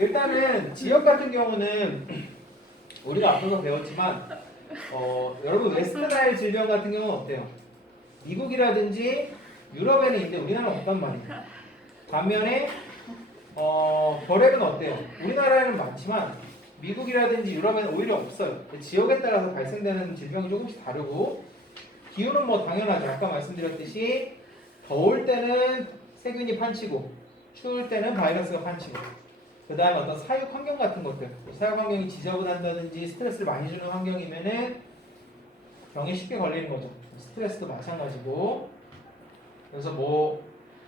일단은 지역 같은 경우는 우리가 앞서서 배웠지만 여러분 웨스트나일 질병 같은 경우는 어때요? 미국이라든지 유럽에는 있는데 우리나라는 없단 말이에요. 반면에 결핵은 어때요? 우리나라에는 많지만 미국이라든지 유럽에는 오히려 없어요. 지역에 따라서 발생되는 질병이 조금씩 다르고 기후는 뭐 당연하죠. 아까 말씀드렸듯이 더울 때는 세균이 판치고 추울 때는 바이러스가 판치고 그 다음에 어떤 사육 환경 같은 것들 사육 환경이 지저분한다든지 스트레스를 많이 주는 환경이면은 병에 쉽게 걸리는 거죠. 스트레스도 마찬가지고 그래서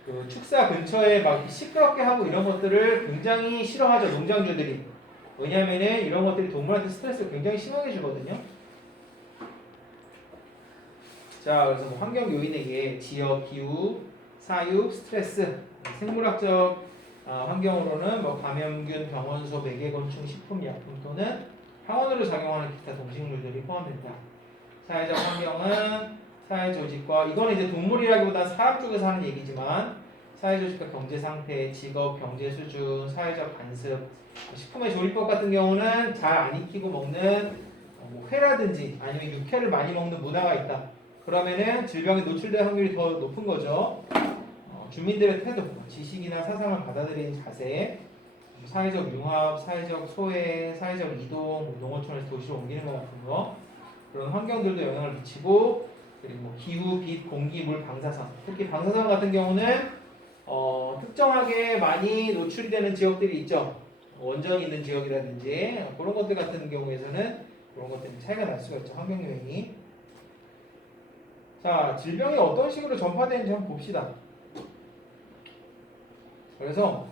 그 축사 근처에 막 시끄럽게 하고 이런 것들을 굉장히 싫어하죠. 농장주들이. 왜냐면은 이런 것들이 동물한테 스트레스를 굉장히 심하게 주거든요. 자, 그래서 뭐 환경 요인에게 지역, 기후, 사육, 스트레스, 생물학적 환경으로는 뭐 감염균, 병원소, 매개곤충, 식품, 약품 또는 항원으로 작용하는 기타 동식물들이 포함된다. 사회적 환경은 사회조직과 이거는 이제 동물이라기보다 사람 쪽에서 하는 얘기지만 사회조직과 경제 상태, 직업, 경제 수준, 사회적 관습, 식품의 조리법 같은 경우는 잘 안 익히고 먹는 뭐 회라든지 아니면 육회를 많이 먹는 문화가 있다. 그러면은 질병에 노출될 확률이 더 높은 거죠. 주민들의 태도, 지식이나 사상을 받아들이는 자세, 사회적 융합, 사회적 소외, 사회적 이동, 농어촌에서 도시로 옮기는 것 같은 거 그런 환경들도 영향을 미치고 그리고 뭐 기후, 빛, 공기, 물, 방사선 특히 방사선 같은 경우는 특정하게 많이 노출이 되는 지역들이 있죠. 원전이 있는 지역이라든지 그런 것들 같은 경우에서는 그런 것들이 차이가 날 수가 있죠. 환경 요인이. 자, 질병이 어떤 식으로 전파되는지 한번 봅시다. 그래서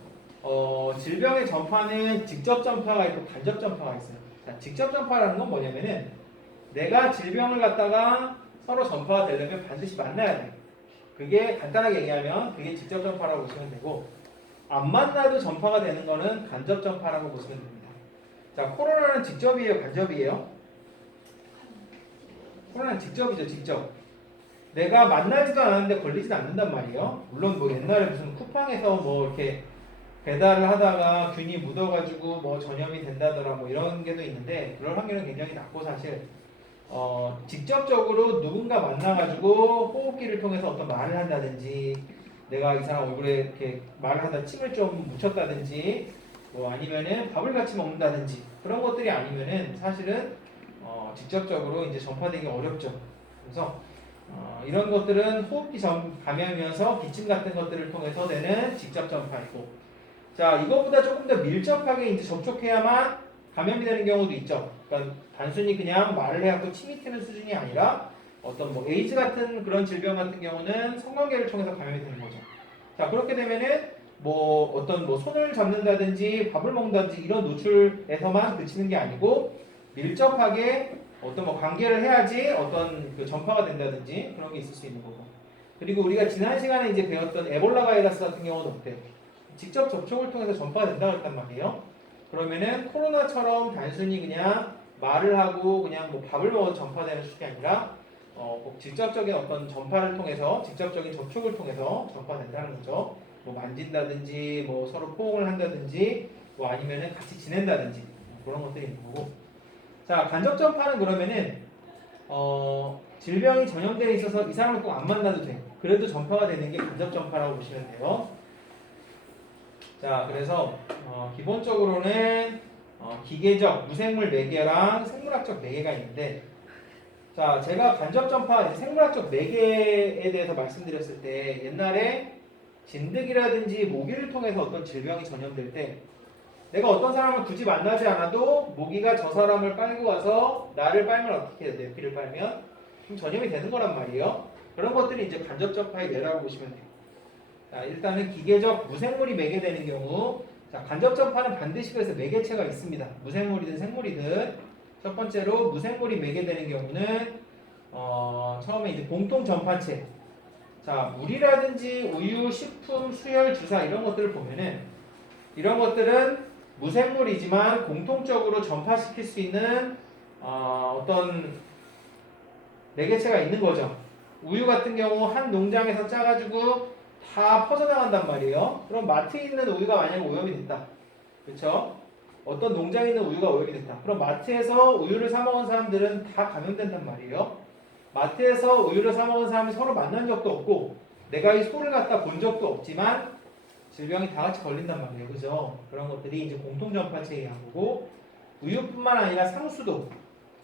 질병의 전파는 직접 전파가 있고 간접 전파가 있어요. 자, 직접 전파라는 건 뭐냐면은 내가 질병을 갖다가 서로 전파가 되려면 반드시 만나야 돼요. 그게 간단하게 얘기하면 그게 직접 전파라고 보시면 되고 안 만나도 전파가 되는 거는 간접 전파라고 보시면 됩니다. 자, 코로나는 직접이에요, 간접이에요? 코로나는 직접이죠, 직접. 내가 만나지도 않았는데 걸리진 않는단 말이에요. 물론 뭐 옛날에 무슨 쿠팡에서 뭐 이렇게 배달을 하다가 균이 묻어가지고 뭐 전염이 된다더라 뭐 이런 게도 있는데 그럴 확률은 굉장히 낮고 사실 직접적으로 누군가 만나가지고 호흡기를 통해서 어떤 말을 한다든지 내가 이 사람 얼굴에 이렇게 말을 하다 침을 좀 묻혔다든지 뭐 아니면은 밥을 같이 먹는다든지 그런 것들이 아니면은 사실은 직접적으로 이제 전파되기 어렵죠. 그래서 이런 것들은 호흡기 감염이면서 기침 같은 것들을 통해서 되는 직접 전파이고 자 이것보다 조금 더 밀접하게 이제 접촉해야만 감염이 되는 경우도 있죠. 그러니까 단순히 그냥 말을 해갖고 침이 튀는 수준이 아니라 어떤 뭐 에이즈 같은 그런 질병 같은 경우는 성관계를 통해서 감염이 되는 거죠. 자 그렇게 되면은 뭐 어떤 뭐 손을 잡는다든지 밥을 먹는다든지 이런 노출에서만 그치는 게 아니고 밀접하게 어떤 뭐 관계를 해야지 어떤 그 전파가 된다든지 그런 게 있을 수 있는 거고. 그리고 우리가 지난 시간에 이제 배웠던 에볼라 바이러스 같은 경우는 어때요? 직접 접촉을 통해서 전파가 된다고 했단 말이에요. 그러면은 코로나처럼 단순히 그냥 말을 하고 그냥 뭐 밥을 먹어서 전파되는 수준이 아니라 꼭 직접적인 어떤 전파를 통해서 직접적인 접촉을 통해서 전파된다는 거죠. 뭐 만진다든지 뭐 서로 포옹을 한다든지 뭐 아니면은 같이 지낸다든지 그런 것들이 있는 거고. 자 간접 전파는 그러면은 질병이 전염되어 있어서 이 사람을 꼭 안 만나도 돼. 그래도 전파가 되는 게 간접 전파라고 보시면 돼요. 자, 그래서 기본적으로는 기계적 무생물 매개랑 생물학적 매개가 있는데, 자, 제가 간접 전파, 생물학적 매개에 대해서 말씀드렸을 때 옛날에 진드기라든지 모기를 통해서 어떤 질병이 전염될 때, 내가 어떤 사람을 굳이 만나지 않아도 모기가 저 사람을 빨고 와서 나를 빨면 어떻게 해야 돼요? 피를 빨면 그럼 전염이 되는 거란 말이에요. 그런 것들이 이제 간접 전파의 예라고 보시면 돼요. 자, 일단은 기계적 무생물이 매개되는 경우 자, 간접 전파는 반드시 그래서 매개체가 있습니다. 무생물이든 생물이든 첫 번째로 무생물이 매개되는 경우는 처음에 이제 공통 전파체 자, 물이라든지 우유, 식품, 수혈, 주사 이런 것들을 보면은 이런 것들은 무생물이지만 공통적으로 전파시킬 수 있는 어떤 매개체가 있는 거죠. 우유 같은 경우 한 농장에서 짜가지고 다 퍼져나간단 말이에요. 그럼 마트에 있는 우유가 만약에 오염이 됐다. 그렇죠? 어떤 농장에 있는 우유가 오염이 됐다. 그럼 마트에서 우유를 사 먹은 사람들은 다 감염된단 말이에요. 마트에서 우유를 사 먹은 사람이 서로 만난 적도 없고 내가 이 소를 갖다 본 적도 없지만 질병이 다 같이 걸린단 말이에요. 그죠? 그런 것들이 이제 공통 전파체의 약이고 우유뿐만 아니라 상수도,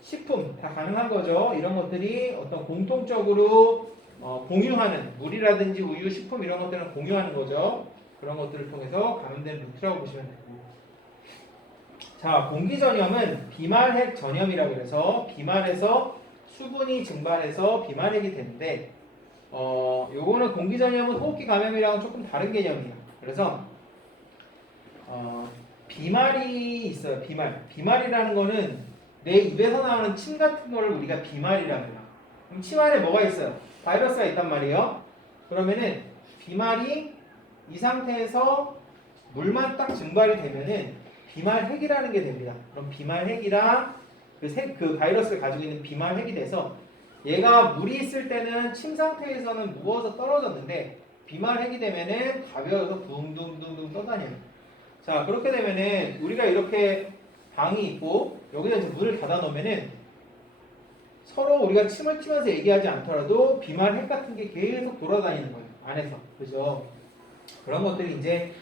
식품 다 가능한 거죠. 이런 것들이 어떤 공통적으로 공유하는 물이라든지 우유, 식품 이런 것들은 공유하는 거죠. 그런 것들을 통해서 감염된 루트라고 보시면 되고. 자, 공기 전염은 비말핵 전염이라고 해서 비말에서 수분이 증발해서 비말핵이 되는데 요거는 공기 전염은 호흡기 감염이랑은 조금 다른 개념이에요. 그래서 비말이 있어요. 비말이라는 거는 내 입에서 나오는 침 같은 거를 우리가 비말이라고 해요. 그럼 침 안에 뭐가 있어요? 바이러스가 있단 말이에요. 그러면은 비말이 이 상태에서 물만 딱 증발이 되면은 비말핵이라는 게 됩니다. 그럼 비말핵이랑 그 바이러스를 가지고 있는 비말핵이 돼서 얘가 물이 있을 때는 침 상태에서는 무거워서 떨어졌는데 비말핵이 되면은 가벼워서 둥둥둥둥 떠다녀요. 자, 그렇게 되면은 우리가 이렇게 방이 있고 여기다 이제 문을 닫아 놓으면은 서로 우리가 침을 튀면서 얘기하지 않더라도 비말핵 같은 게 계속 돌아다니는 거예요. 안에서. 그죠? 그런 것들이 이제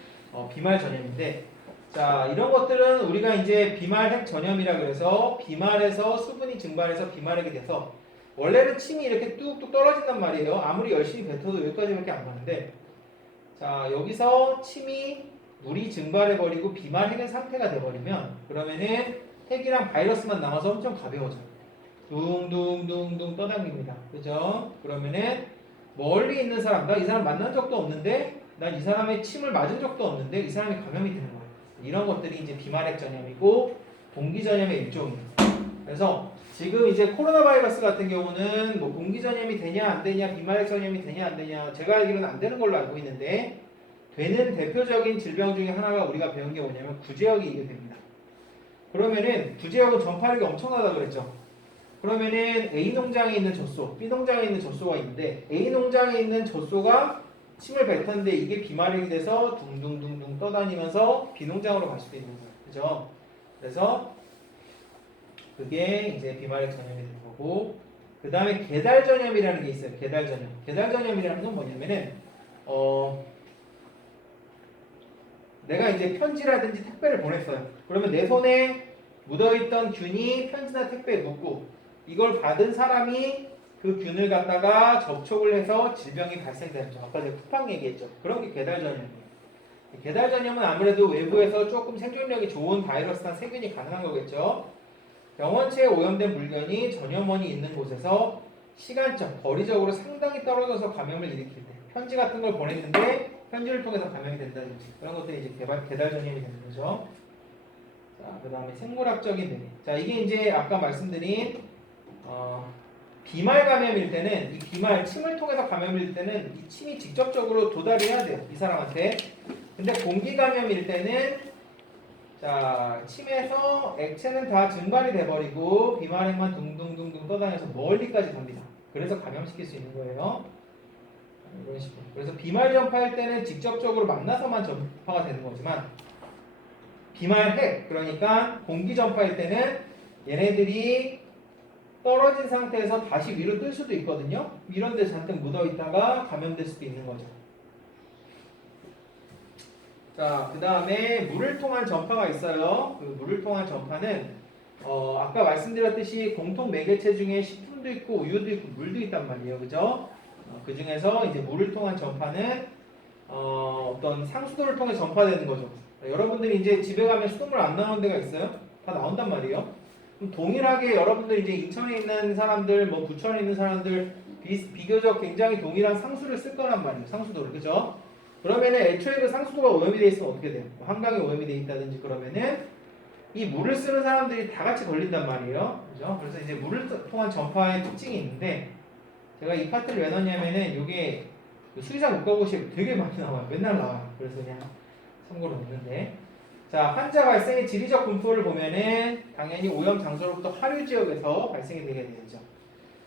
비말 전염인데 자, 이런 것들은 우리가 이제 비말핵 전염이라 그래서 비말에서 수분이 증발해서 비말핵이 돼서 원래는 침이 이렇게 뚝뚝 떨어진단 말이에요. 아무리 열심히 뱉어도 여기까지밖에 안 가는데 자, 여기서 침이 물이 증발해버리고 비말핵의 상태가 돼버리면 그러면은 핵이랑 바이러스만 남아서 엄청 가벼워져요. 둥둥둥둥 떠다닙니다. 그죠? 그러면은 멀리 있는 사람, 나 이 사람 만난 적도 없는데 난 이 사람의 침을 맞은 적도 없는데 이 사람이 감염이 되는 거예요. 이런 것들이 이제 비말핵 전염이고 공기 전염의 일종이에요. 그래서 지금 이제 코로나 바이러스 같은 경우는 뭐 공기 전염이 되냐 안 되냐 비말핵 전염이 되냐 안 되냐 제가 알기로는 안 되는 걸로 알고 있는데 되는 대표적인 질병 중에 하나가 우리가 배운 게 뭐냐면 구제역이 이게 됩니다. 그러면은 구제역은 전파력이 엄청나다고 그랬죠. 그러면은 A 농장에 있는 젖소, B 농장에 있는 젖소가 있는데 A 농장에 있는 젖소가 침을 뱉었는데 이게 비말핵이 돼서 둥둥둥둥 떠다니면서 B 농장으로 갈 수도 있는 거예요. 그죠? 그래서 그게 이제 비말핵 전염이 되는 거고 그 다음에 계달 전염이라는 게 있어요. 계달 전염. 계달 전염이라는 건 뭐냐면은 내가 이제 편지라든지 택배를 보냈어요. 그러면 내 손에 묻어있던 균이 편지나 택배에 묻고 이걸 받은 사람이 그 균을 갖다가 접촉을 해서 질병이 발생되는 거죠. 아까 제가 쿠팡 얘기했죠. 그런 게 계달 전염이에요. 계달 전염은 아무래도 외부에서 조금 생존력이 좋은 바이러스나 세균이 가능한 거겠죠. 병원체에 오염된 물건이 전염원이 있는 곳에서 시간적, 거리적으로 상당히 떨어져서 감염을 일으킬 때 편지 같은 걸 보냈는데 편지를 통해서 감염이 된다든지 그런 것들이 이제 계달 전염이 되는 거죠. 자, 그 다음에 생물학적인 대비. 자, 이게 이제 아까 말씀드린 비말 감염일 때는 이 비말 침을 통해서 감염일 때는 이 침이 직접적으로 도달을 해야 돼요. 이 사람한테. 근데 공기 감염일 때는 자, 침에서 액체는 다 증발이 돼버리고 비말액만 둥둥둥둥 떠다녀서 멀리까지 갑니다. 그래서 감염시킬 수 있는 거예요. 이런 식으로. 그래서 비말 전파할 때는 직접적으로 만나서만 전파가 되는 거지만 비말핵, 그러니까 공기 전파일 때는 얘네들이 떨어진 상태에서 다시 위로 뜰 수도 있거든요. 이런 데 잔뜩 묻어있다가 감염될 수도 있는 거죠. 자, 그 다음에 물을 통한 전파가 있어요. 그 물을 통한 전파는 아까 말씀드렸듯이 공통 매개체 중에 식품도 있고 우유도 있고 물도 있단 말이에요. 그죠? 그 중에서 이제 물을 통한 전파는 어떤 상수도를 통해 전파되는 거죠. 여러분들이 이제 집에 가면 수돗물 안 나오는 데가 있어요? 다 나온단 말이에요. 그럼 동일하게 여러분들 이제 인천에 있는 사람들, 뭐 부천에 있는 사람들 비교적 굉장히 동일한 상수를 쓸 거란 말이에요. 상수도를. 그죠? 그러면은 애초에 그 상수도가 오염이 돼 있으면 어떻게 돼요? 한강에 오염이 돼 있다든지 그러면은 이 물을 쓰는 사람들이 다 같이 걸린단 말이에요. 그죠? 그래서 이제 물을 통한 전파의 특징이 있는데 제가 이 파트를 왜 넣냐면은 이게 수의사 국가고시에 되게 많이 나와요. 맨날 나와요. 그래서 그냥 참고로 넣는데 자, 환자 발생의 지리적 분포를 보면은 당연히 오염 장소로부터 하류 지역에서 발생이 되게 되죠.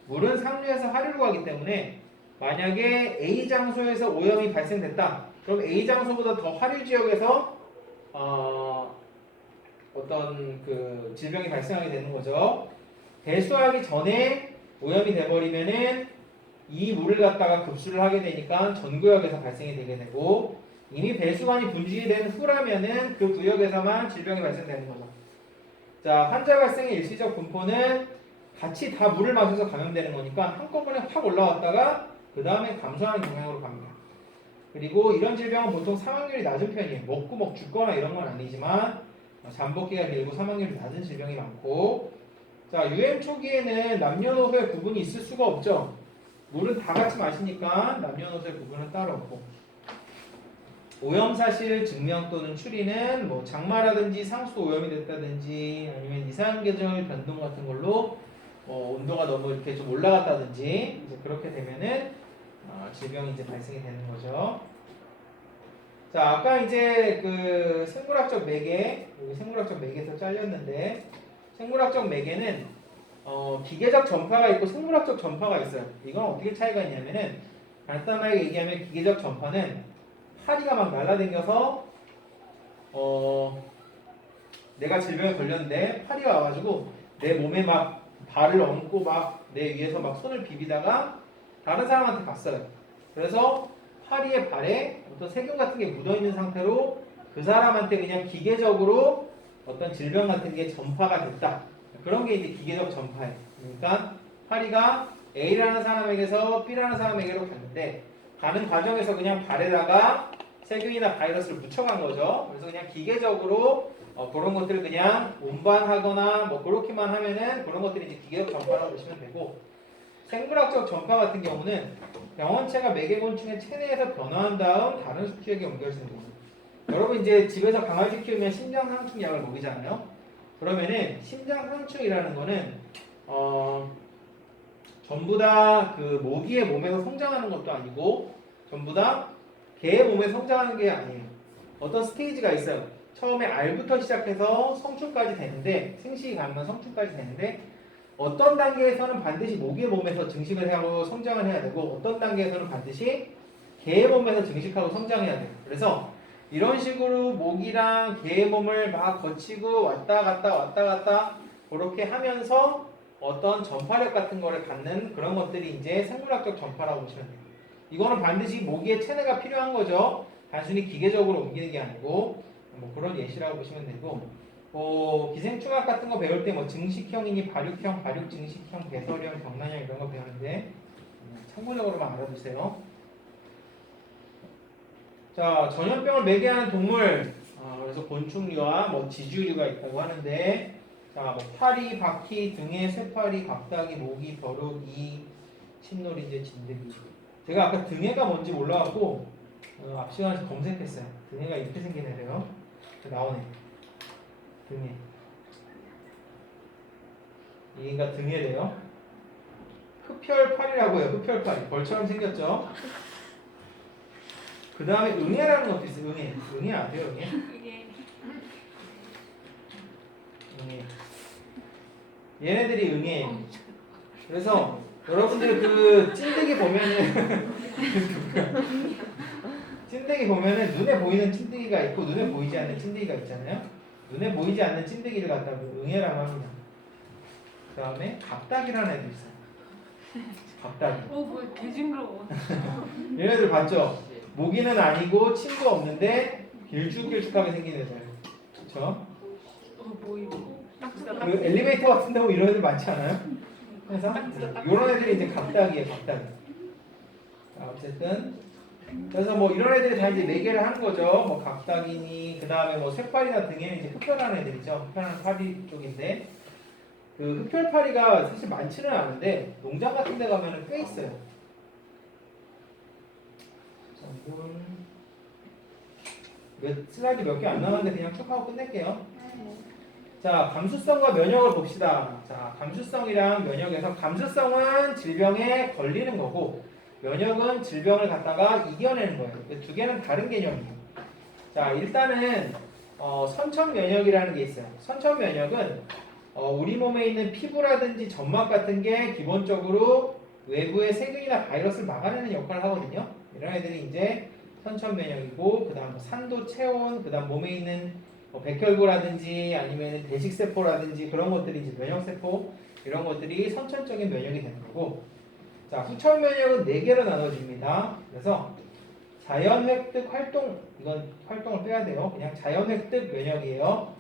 물은 상류에서 하류로 가기 때문에 만약에 A 장소에서 오염이 발생됐다. 그럼 A 장소보다 더 하류 지역에서 어떤 그 질병이 발생하게 되는 거죠. 배수하기 전에 오염이 돼버리면은 이 물을 갖다가 급수를 하게 되니까 전 구역에서 발생이 되게 되고, 이미 배수관이 분지된 후라면은 그 구역에서만 질병이 발생되는 거죠. 자, 환자 발생의 일시적 분포는 같이 다 물을 마셔서 감염되는 거니까 한꺼번에 확 올라왔다가 그 다음에 감소하는 경향으로 갑니다. 그리고 이런 질병은 보통 사망률이 낮은 편이에요. 먹고 죽거나 이런 건 아니지만 잠복기가 길고 사망률이 낮은 질병이 많고, 자, 유행 초기에는 남녀노소의 구분이 있을 수가 없죠. 물은 다 같이 마시니까 남녀노소의 구분은 따로 없고, 오염 사실 증명 또는 추리는 뭐 장마라든지 상수 오염이 됐다든지 아니면 이상 계절 변동 같은 걸로 온도가 너무 이렇게 좀 올라갔다든지 이제 그렇게 되면은 질병이 이제 발생이 되는 거죠. 자, 아까 이제 그 생물학적 매개, 여기 생물학적 매개에서 잘렸는데, 생물학적 매개는 기계적 전파가 있고 생물학적 전파가 있어요. 이건 어떻게 차이가 있냐면은, 간단하게 얘기하면 기계적 전파는 파리가 막 날아다녀서 내가 질병에 걸렸는데 파리가 와가지고 내 몸에 막 발을 얹고 막 내 위에서 막 손을 비비다가 다른 사람한테 갔어요. 그래서 파리의 발에 어떤 세균 같은 게 묻어있는 상태로 그 사람한테 그냥 기계적으로 어떤 질병 같은 게 전파가 됐다. 그런 게 이제 기계적 전파예요. 그러니까 파리가 A라는 사람에게서 B라는 사람에게로 갔는데, 가는 과정에서 그냥 발에다가 세균이나 바이러스를 묻혀간 거죠. 그래서 그냥 기계적으로 그런 것들을 그냥 운반하거나 뭐 그렇게만 하면은 그런 것들이 이제 기계적 전파라고 보시면 되고, 생물학적 전파 같은 경우는 병원체가 매개곤충의 체내에서 변화한 다음 다른 숙주에게 옮겨지는 거예요. 여러분 이제 집에서 강아지 키우면 심장상충 약을 먹이잖아요. 그러면은 심장상충이라는 거는 전부 다 그 모기의 몸에서 성장하는 것도 아니고 전부 다 개의 몸에 성장하는 게 아니에요. 어떤 스테이지가 있어요. 처음에 알부터 시작해서 성충까지 되는데, 생식이 가능한 성충까지 되는데, 어떤 단계에서는 반드시 모기의 몸에서 증식을 하고 성장을 해야 되고, 어떤 단계에서는 반드시 개의 몸에서 증식하고 성장해야 돼요. 그래서 이런 식으로 모기랑 개의 몸을 막 거치고 왔다 갔다 그렇게 하면서 어떤 전파력 같은 거를 갖는 그런 것들이 이제 생물학적 전파라고 보시면 돼요. 이거는 반드시 모기의 체내가 필요한 거죠. 단순히 기계적으로 옮기는 게 아니고 뭐 그런 예시라고 보시면 되고, 기생충학 같은 거 배울 때 뭐 증식형이니 발육형, 발육증식형, 배설형, 경란형 이런 거 배우는데 참고적으로만 알아두세요. 자, 전염병을 매개하는 동물, 그래서 곤충류와 뭐 지주류가 있다고 하는데, 자, 뭐 파리, 바퀴, 등에 쇠파리, 각다기, 모기, 벼룩이, 침노린재, 진드기. 제가 아까 등해가 뭔지 몰라갖고 앞 시간에서 검색했어요. 등해가 이렇게 생긴 애래요. 나오네. 등해. 얘가 등해래요. 흡혈파리라고 해요. 흡혈파리. 벌처럼 생겼죠. 그 다음에 응애라는 것도 있어요. 응애. 응애 아세요? 응애? 응애. 얘네들이 응애예요. 그래서 여러분들 그 찐득이 보면은 찐득이 보면은 눈에 보이는 찐득이가 있고 눈에 보이지 않는 찐득이가 있잖아요. 눈에 보이지 않는 찐득이를 갖다가 응애라고 합니다. 그 다음에 갑닭이라는 애도 있어요. 갑닭이. 뭐 개징그러워. 얘네들 봤죠? 모기는 아니고 침도 없는데 길쭉길쭉하게 생긴 애들. 그쵸? 뭐 이거? 그 엘리베이터 같은 데 보면 이런 애들 많지 않아요? 그래서 이런 애들이 이제 갑닭이에요. 갑닭이. 자, 어쨌든 그래서 뭐 이런 애들이 다 이제 매개를 하는 거죠. 뭐 갑닭이니 그 다음에 뭐 쇠파리나 등에는 이제 흡혈하는 애들이죠. 흡혈하는 파리 쪽인데, 그 흡혈파리가 사실 많지는 않은데 농장 같은 데 가면은 꽤 있어요. 자, 슬라이드 몇 개 안 남았는데 그냥 쭉 하고 끝낼게요. 자, 감수성과 면역을 봅시다. 자, 감수성이랑 면역에서 감수성은 질병에 걸리는 거고 면역은 질병을 갖다가 이겨내는 거예요. 두 개는 다른 개념이에요. 자, 일단은 선천 면역이라는 게 있어요. 선천 면역은 우리 몸에 있는 피부라든지 점막 같은 게 기본적으로 외부의 세균이나 바이러스를 막아내는 역할을 하거든요. 이런 애들이 이제 선천 면역이고, 그 다음 산도, 체온, 그 다음 몸에 있는 뭐 백혈구라든지 아니면 대식세포라든지 그런 것들이 이제 면역세포 이런 것들이 선천적인 면역이 되는 거고 자 후천 면역은 4개로 나눠집니다. 그래서 자연 획득 활동 이건 활동을 빼야 돼요. 그냥 자연 획득 면역이에요.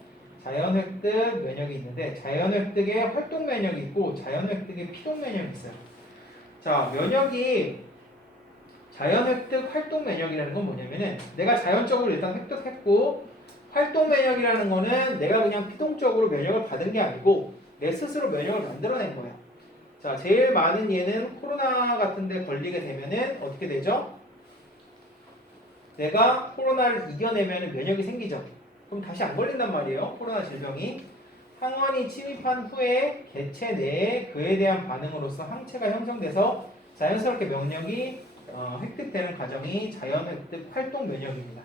자연 획득 면역이 있는데 자연 획득의 활동 면역이 있고 자연 획득의 피동 면역이 있어요. 자 면역이 자연 획득 활동 면역이라는 건 뭐냐면은 내가 자연적으로 일단 획득했고 활동 면역이라는 거는 내가 그냥 피동적으로 면역을 받은 게 아니고 내 스스로 면역을 만들어낸 거야. 자, 제일 많은 예는 코로나 같은 데 걸리게 되면은 어떻게 되죠? 내가 코로나를 이겨내면 면역이 생기죠. 그럼 다시 안 걸린단 말이에요. 코로나 질병이. 항원이 침입한 후에 개체 내에 그에 대한 반응으로서 항체가 형성돼서 자연스럽게 면역이 획득되는 과정이 자연 획득 활동 면역입니다.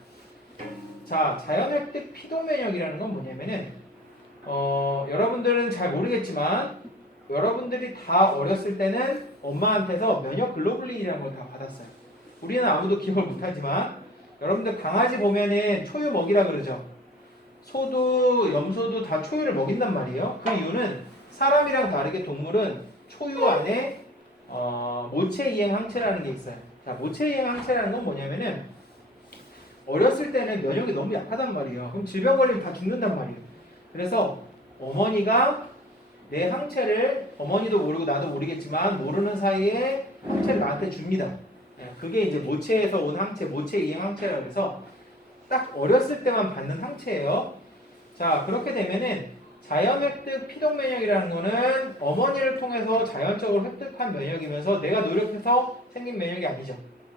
자, 자연 획득 피동 면역이라는 건 뭐냐면은 여러분들은 잘 모르겠지만 여러분들이 다 어렸을 때는 엄마한테서 면역 글로불린이라는 걸 다 받았어요. 우리는 아무도 기억을 못하지만 여러분들 강아지 보면은 초유 먹이라 그러죠. 소도 염소도 다 초유를 먹인단 말이에요. 그 이유는 사람이랑 다르게 동물은 초유 안에 모체 이행 항체라는 게 있어요. 자, 모체 이행 항체라는 건 뭐냐면은 어렸을 때는 면역이 너무 약하단 말이에요. 그럼 질병 걸리면 다 죽는단 말이에요. 그래서 어머니가 내 항체를 어머니도 모르고 나도 모르겠지만 모르는 사이에 항체를 나한테 줍니다. 그게 이제 모체에서 온 항체, 모체 이행 항체라고 해서 딱 어렸을 때만 받는 항체예요. 자, 그렇게 되면은 자연 획득 피동 면역이라는 거는 어머니를 통해서 자연적으로 획득한 면역이면서 내가 노력해서 생긴 면역이 아니죠.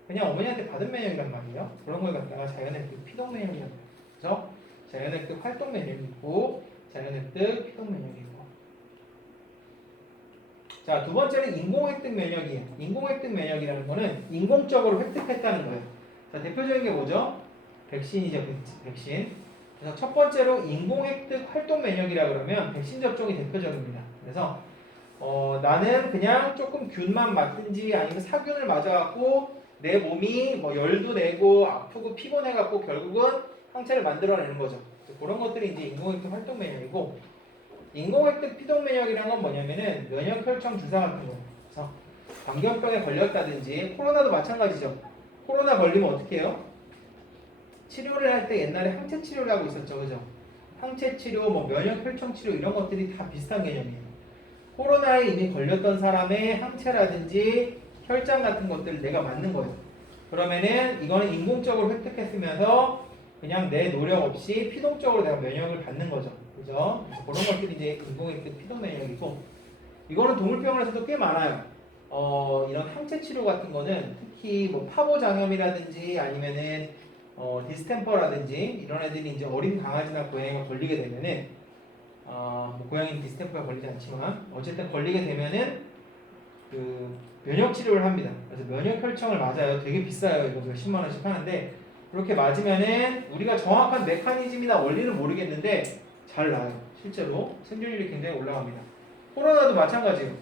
그냥 어머니한테 받은 면역이란 말이에요. 그런 걸 갖다가 자연 획득 피동 면역이라고 해요. 그래서 자연 획득 활동 면역이 있고 자연 획득 피동 면역이 있고. 자, 두 번째는 인공 획득 면역이에요. 인공 획득 면역이라는 거는 인공적으로 획득했다는 거예요. 자, 대표적인 게 뭐죠? 백신이죠, 백신. 그래서 첫 번째로 인공 획득 활동 면역이라 그러면 백신 접종이 대표적입니다. 그래서 나는 그냥 조금 균만 맞든지 아니면 사균을 맞아갖고 내 몸이 뭐 열도 내고 아프고 피곤해갖고 결국은 항체를 만들어내는 거죠. 그런 것들이 이제 인공 획득 활동 면역이고 인공 획득 피동 면역이라는 건 뭐냐면은 면역 혈청 주사 같은 거예요. 그래서 광견병에 걸렸다든지 코로나도 마찬가지죠. 코로나 걸리면 어떻게 해요? 치료를 할 때 옛날에 항체 치료를 하고 있었죠, 그죠? 항체 치료, 뭐 면역 혈청 치료 이런 것들이 다 비슷한 개념이에요. 코로나에 이미 걸렸던 사람의 항체라든지 혈장 같은 것들을 내가 맞는 거예요. 그러면은 이거는 인공적으로 획득했으면서 그냥 내 노력 없이 피동적으로 내가 면역을 받는 거죠, 그죠? 그래서 그런 것들이 이제 인공 획득 피동 면역이고, 이거는 동물병원에서도 꽤 많아요. 이런 항체 치료 같은 거는 특히 뭐 파보장염이라든지 아니면은 디스템퍼라든지 이런 애들이 이제 어린 강아지나 고양이가 걸리게 되면은 뭐 고양이는 디스템퍼에 걸리지 않지만 어쨌든 걸리게 되면은 그 면역 치료를 합니다. 그래서 면역 혈청을 맞아요. 되게 비싸요. 이거 몇십만 원씩 하는데 그렇게 맞으면은 우리가 정확한 메커니즘이나 원리는 모르겠는데 잘 나아요. 실제로 생존율이 굉장히 올라갑니다. 코로나도 마찬가지예요.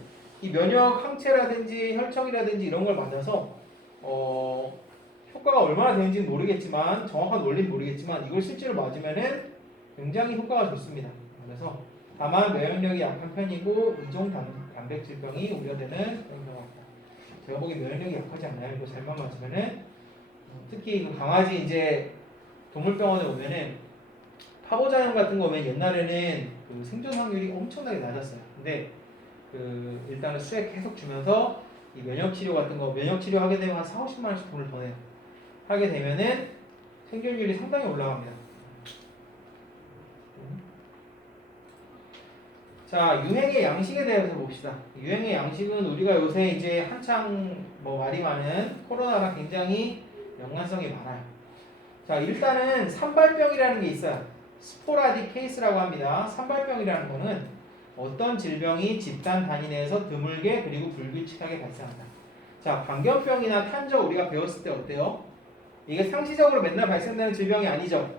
이 면역 항체라든지 혈청이라든지 이런 걸 맞아서 효과가 얼마나 되는지는 모르겠지만 정확한 원리는 모르겠지만 이걸 실제로 맞으면은 굉장히 효과가 좋습니다. 그래서 다만 면역력이 약한 편이고 이종 단백 질병이 우려되는 그런 경우입니다. 제가 보기엔 면역력이 약하지 않나요? 이거 잘만 맞으면은 특히 그 강아지 이제 동물병원에 오면은 파보자염 같은 거 오면 옛날에는 그 생존 확률이 엄청나게 낮았어요. 근데 그 일단은 수액 계속 주면서 이 면역 치료 같은 거 면역 치료 하게 되면 한 4, 50만 원씩 돈을 더 내요. 하게 되면은 생존율이 상당히 올라갑니다. 자, 유행의 양식에 대해서 봅시다. 유행의 양식은 우리가 요새 이제 한창 뭐 말이 많은 코로나랑 굉장히 연관성이 많아요. 자, 일단은 산발병이라는 게 있어요. 스포라딕 케이스라고 합니다. 산발병이라는 거는 어떤 질병이 집단 단위 내에서 드물게 그리고 불규칙하게 발생한다. 자, 광견병이나 탄저 우리가 배웠을 때 어때요? 이게 상시적으로 맨날 발생되는 질병이 아니죠.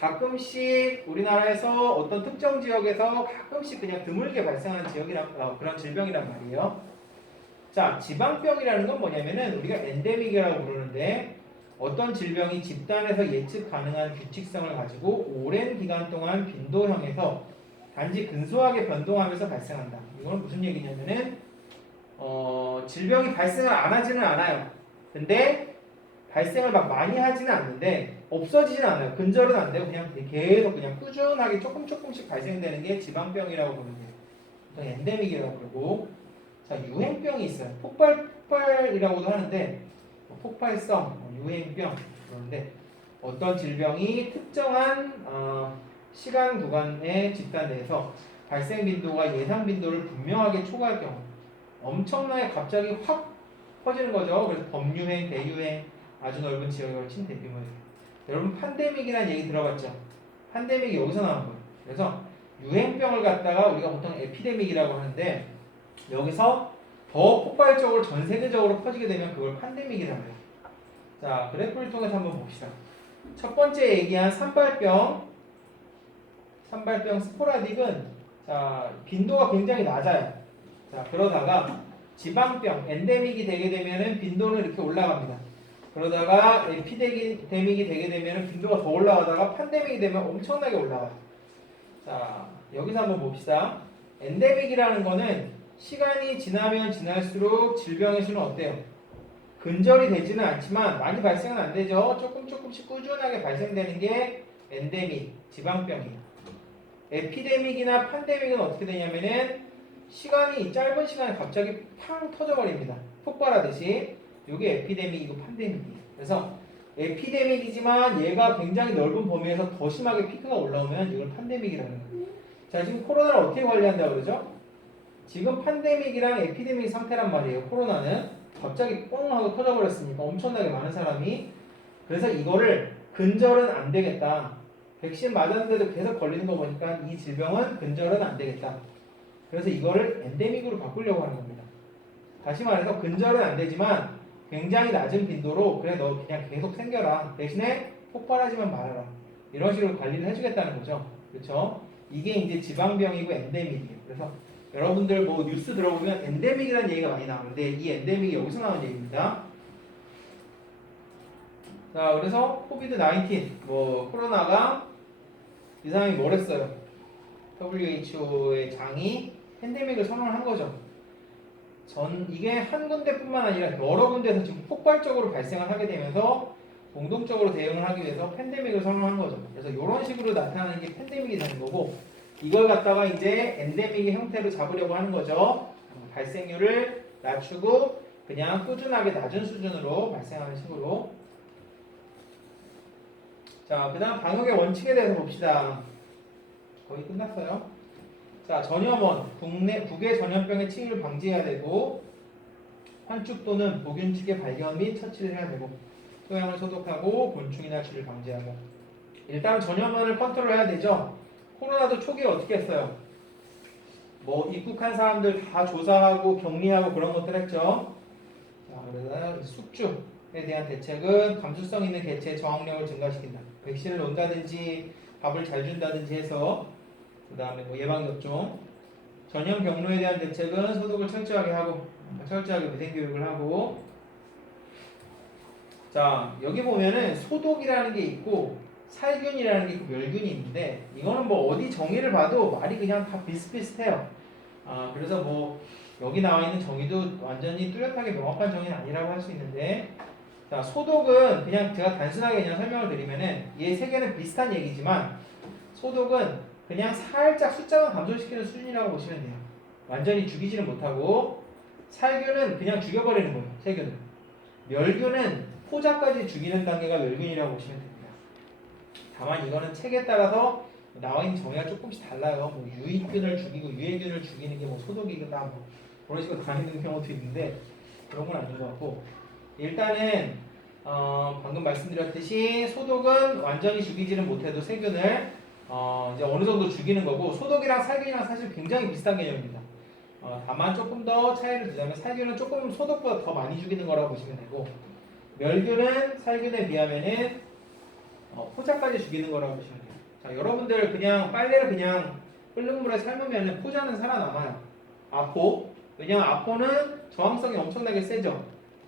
가끔씩 우리나라에서 어떤 특정 지역에서 가끔씩 그냥 드물게 발생하는 그런 질병이란 말이에요. 자, 지방병이라는 건 뭐냐면은 우리가 엔데믹이라고 부르는데 어떤 질병이 집단에서 예측 가능한 규칙성을 가지고 오랜 기간 동안 빈도형에서 단지 근소하게 변동하면서 발생한다. 이건 무슨 얘기냐면은 질병이 발생을 안 하지는 않아요. 근데 발생을 막 많이 하지는 않는데 없어지진 않아요. 근절은 안 되고 그냥 계속 그냥 꾸준하게 조금씩 발생되는 게 지방병이라고 부르는 거예요. 엔데믹이라고 그러고 자 유행병이 있어요. 폭발이라고도 하는데 폭발성, 유행병 그런데 어떤 질병이 특정한 시간 구간의 집단 내에서 발생 빈도가 예상 빈도를 분명하게 초과할 경우 엄청나게 갑자기 확 퍼지는 거죠. 그래서 범유행, 대유행 아주 넓은 지역에 걸친 대규모예요. 여러분 팬데믹이라는 얘기 들어봤죠? 팬데믹이 여기서 나온 거예요. 그래서 유행병을 갖다가 우리가 보통 에피데믹이라고 하는데 여기서 더 폭발적으로 전 세계적으로 퍼지게 되면 그걸 팬데믹이라고 해요. 자, 그래프를 통해서 한번 봅시다. 첫 번째 얘기한 산발병 스포라딕은 자, 빈도가 굉장히 낮아요. 자, 그러다가 지방병, 엔데믹이 되게 되면은 빈도는 이렇게 올라갑니다. 그러다가 에피데믹이 되게 되면은 빈도가 더 올라가다가 팬데믹이 되면 엄청나게 올라가요. 자, 여기서 한번 봅시다. 엔데믹이라는 거는 시간이 지나면 지날수록 질병의 수는 어때요? 근절이 되지는 않지만 많이 발생은 안 되죠. 조금씩 꾸준하게 발생되는 게 엔데믹, 지방병이에요. 에피데믹이나 팬데믹은 어떻게 되냐면은 시간이 짧은 시간에 갑자기 팡 터져버립니다. 폭발하듯이. 이게 에피데믹이고 팬데믹이에요. 그래서 에피데믹이지만 얘가 굉장히 넓은 범위에서 더 심하게 피크가 올라오면 이걸 팬데믹이라는 거예요. 자, 지금 코로나를 어떻게 관리한다고 그러죠? 지금 팬데믹이랑 에피데믹 상태란 말이에요. 코로나는 갑자기 뽕 하고 터져버렸으니까 엄청나게 많은 사람이. 그래서 이거를 근절은 안 되겠다. 백신 맞았는데도 계속 걸리는 거 보니까 이 질병은 근절은 안 되겠다. 그래서 이거를 엔데믹으로 바꾸려고 하는 겁니다. 다시 말해서 근절은 안 되지만 굉장히 낮은 빈도로 그래 너 그냥 계속 생겨라. 대신에 폭발하지만 말아라. 이런 식으로 관리를 해주겠다는 거죠. 그렇죠? 이게 이제 지방병이고 엔데믹이에요. 그래서 여러분들 뭐 뉴스 들어보면 엔데믹이라는 얘기가 많이 나오는데 이 엔데믹이 여기서 나온 얘기입니다. 자, 그래서 코비드 19 뭐 코로나가 이 사람이 뭘 했어요? WHO의 장이 팬데믹을 선언한 거죠. 이게 한 군데뿐만 아니라 여러 군데에서 지금 폭발적으로 발생을 하게 되면서 공동적으로 대응을 하기 위해서 팬데믹을 선언한 거죠. 그래서 이런 식으로 나타나는 게 팬데믹이 되는 거고 이걸 갖다가 이제 엔데믹의 형태로 잡으려고 하는 거죠. 발생률을 낮추고 그냥 꾸준하게 낮은 수준으로 발생하는 식으로. 자, 그 다음 방역의 원칙에 대해서 봅시다. 거의 끝났어요. 자, 전염원, 국외 전염병의 침입을 방지해야 되고 환축 또는 보균축의 발견 및 처치를 해야 되고 토양을 소독하고 곤충이나 쥐를 방지하고 일단 전염원을 컨트롤해야 되죠. 코로나도 초기에 어떻게 했어요? 뭐 입국한 사람들 다 조사하고 격리하고 그런 것들 했죠. 자, 그래서 숙주에 대한 대책은 감수성 있는 개체의 저항력을 증가시킨다. 백신을 놓는다든지 밥을 잘 준다든지 해서 그 다음에 뭐 예방접종, 전염 경로에 대한 대책은 소독을 철저하게 하고 철저하게 위생교육을 하고. 자, 여기 보면은 소독이라는 게 있고 살균이라는 게 있고 멸균이 있는데 이거는 뭐 어디 정의를 봐도 말이 그냥 다 비슷비슷해요. 그래서 뭐 여기 나와 있는 정의도 완전히 뚜렷하게 명확한 정의는 아니라고 할 수 있는데 자, 소독은 그냥 제가 단순하게 그냥 설명을 드리면은 얘 세 개는 비슷한 얘기지만 소독은 그냥 살짝 숫자만 감소시키는 수준이라고 보시면 돼요. 완전히 죽이지는 못하고 살균은 그냥 죽여버리는 거예요. 세균은. 멸균은 포자까지 죽이는 단계가 멸균이라고 보시면 됩니다. 다만 이거는 책에 따라서 나와 있는 정의가 조금씩 달라요. 뭐 유익균을 죽이고 유해균을 죽이는 게 뭐 소독이다 뭐 그런 식으로 다니는 경우도 있는데 그런 건 아닌 것 같고 일단은 방금 말씀드렸듯이 소독은 완전히 죽이지는 못해도 세균을 이제 어느 정도 죽이는 거고 살균이랑 살균이랑 사실 굉장히 비슷한 개념입니다. 다만 조금 더 차이를 두자면 살균은 조금 소독보다 더 많이 죽이는 거라고 보시면 되고 멸균은 살균에 비하면은 포자까지 죽이는 거라고 보시면 돼요. 자, 여러분들 그냥 빨래를 그냥 끓는 물에 삶으면 포자는 살아남아요. 아포. 왜냐면 아포는 저항성이 엄청나게 세죠.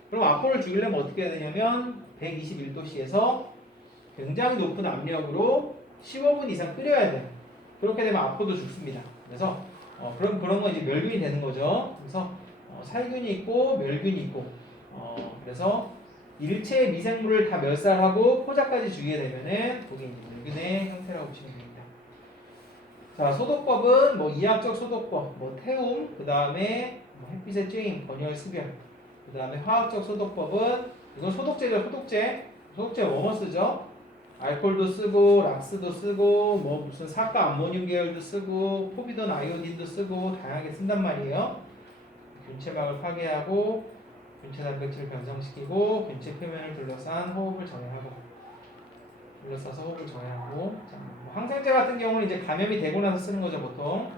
그럼 압권을 죽이려면 어떻게 해야 되냐면 121도씨에서 굉장히 높은 압력으로 15분 이상 끓여야 돼요. 그렇게 되면 압포도 죽습니다. 그래서 그럼 그런 건 이제 멸균이 되는 거죠. 그래서 살균이 있고 멸균이 있고 그래서 일체 미생물을 다 멸살하고 포자까지 죽이게 되면은 그게 이제 멸균의 형태라고 보시면 됩니다. 자, 소독법은 뭐 이학적 소독법, 뭐 태움, 그 다음에 뭐 햇빛의 쬐임, 번열, 습열, 그 다음에 화학적 소독법은 이건 소독제죠, 소독제. 소독제 뭐뭐 쓰죠? 알코올도 쓰고 락스도 쓰고 뭐 무슨 사가 암모늄 계열도 쓰고 포비돈 아이오딘도 쓰고 다양하게 쓴단 말이에요. 균체막을 파괴하고 균체 단백질을 변성시키고 균체 표면을 둘러싼 호흡을 정해하고 둘러싸서 호흡을 정해하고 자, 뭐 항생제 같은 경우는 이제 감염이 되고 나서 쓰는 거죠 보통.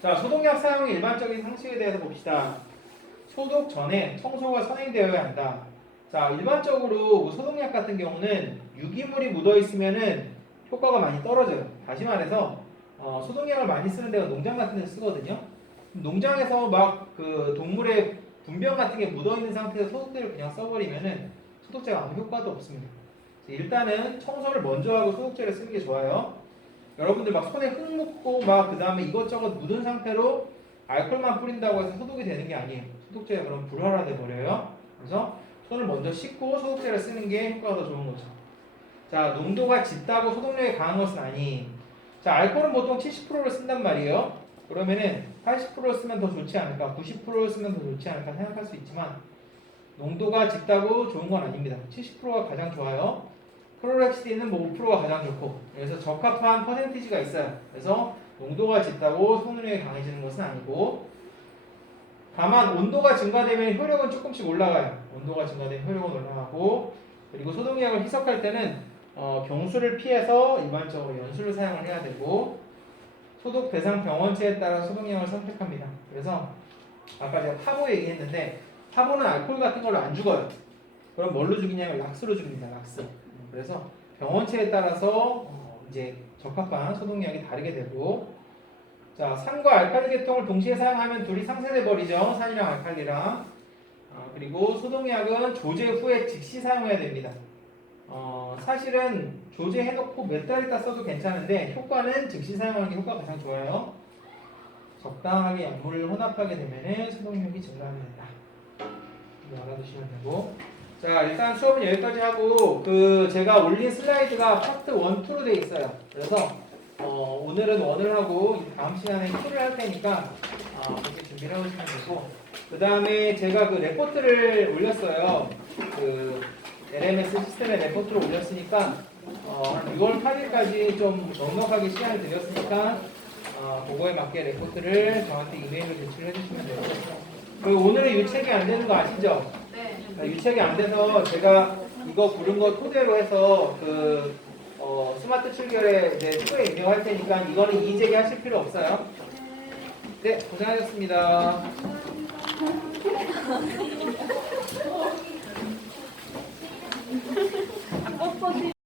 자, 소독약 사용의 일반적인 상식에 대해서 봅시다. 소독 전에 청소가 선행되어야 한다. 자, 일반적으로 소독약 같은 경우는 유기물이 묻어 있으면은 효과가 많이 떨어져요. 다시 말해서 소독약을 많이 쓰는 데가 농장 같은 데 쓰거든요. 농장에서 막 그 동물의 분변 같은 게 묻어 있는 상태에서 소독제를 그냥 써버리면은 소독제가 아무 효과도 없습니다. 일단은 청소를 먼저 하고 소독제를 쓰는 게 좋아요. 여러분들 막 손에 흙 묻고 막 그 다음에 이것저것 묻은 상태로 알코올만 뿌린다고 해서 소독이 되는 게 아니에요. 소독제가 그럼 불활화돼 버려요. 그래서 손을 먼저 씻고 소독제를 쓰는 게 효과가 더 좋은 거죠. 자, 농도가 짙다고 소독력이 강한 것은 아니. 자, 알코올은 보통 70%를 쓴단 말이에요. 그러면은 80%를 쓰면 더 좋지 않을까, 90%를 쓰면 더 좋지 않을까 생각할 수 있지만 농도가 짙다고 좋은 건 아닙니다. 70%가 가장 좋아요. 클로렉시딘은 뭐 5%가 가장 좋고, 그래서 적합한 퍼센티지가 있어요. 그래서 농도가 짙다고 소독력이 강해지는 것은 아니고, 다만 온도가 증가되면 효력은 조금씩 올라가요. 온도가 증가되면 효력은 올라가고, 그리고 소독약을 희석할 때는 경수를 피해서 일반적으로 연수를 사용을 해야 되고, 소독 대상 병원체에 따라 소독약을 선택합니다. 그래서 아까 제가 파보 얘기했는데 파보는 알코올 같은 걸로 안 죽어요. 그럼 뭘로 죽이냐면 락스로 죽입니다. 락스. 그래서 병원체에 따라서 이제 적합한 소독약이 다르게 되고, 자, 산과 알칼리 계통을 동시에 사용하면 둘이 상쇄돼 버리죠. 산이랑 알칼리랑. 그리고 소독약은 조제 후에 즉시 사용해야 됩니다. 사실은 조제해놓고 몇 달 있다 써도 괜찮은데 효과는 즉시 사용하는 게 효과가 가장 좋아요. 적당하게 약물을 혼합하게 되면 소독력이 증가하게 된다. 이거 알아두시면 되고. 자, 일단 수업은 여기까지 하고 제가 올린 슬라이드가 파트 1, 2로 되어 있어요. 그래서 오늘은 1을 하고 다음 시간에 2를 할 테니까 그렇게 준비를 해오시면 되고, 그 다음에 제가 그 레포트를 올렸어요. LMS 시스템에 레포트를 올렸으니까 6월 8일까지 좀 넉넉하게 시간을 드렸으니까 그거에 맞게 레포트를 저한테 이메일로 제출해 주시면 되고, 그리고 오늘은 유책이 안 되는 거 아시죠? 네. 유책이 안 돼서 제가 이거 부른 거 토대로 해서 스마트 출결에 이제 수에 입력할 테니까 이거는 이의 제기 하실 필요 없어요. 네, 고생하셨습니다.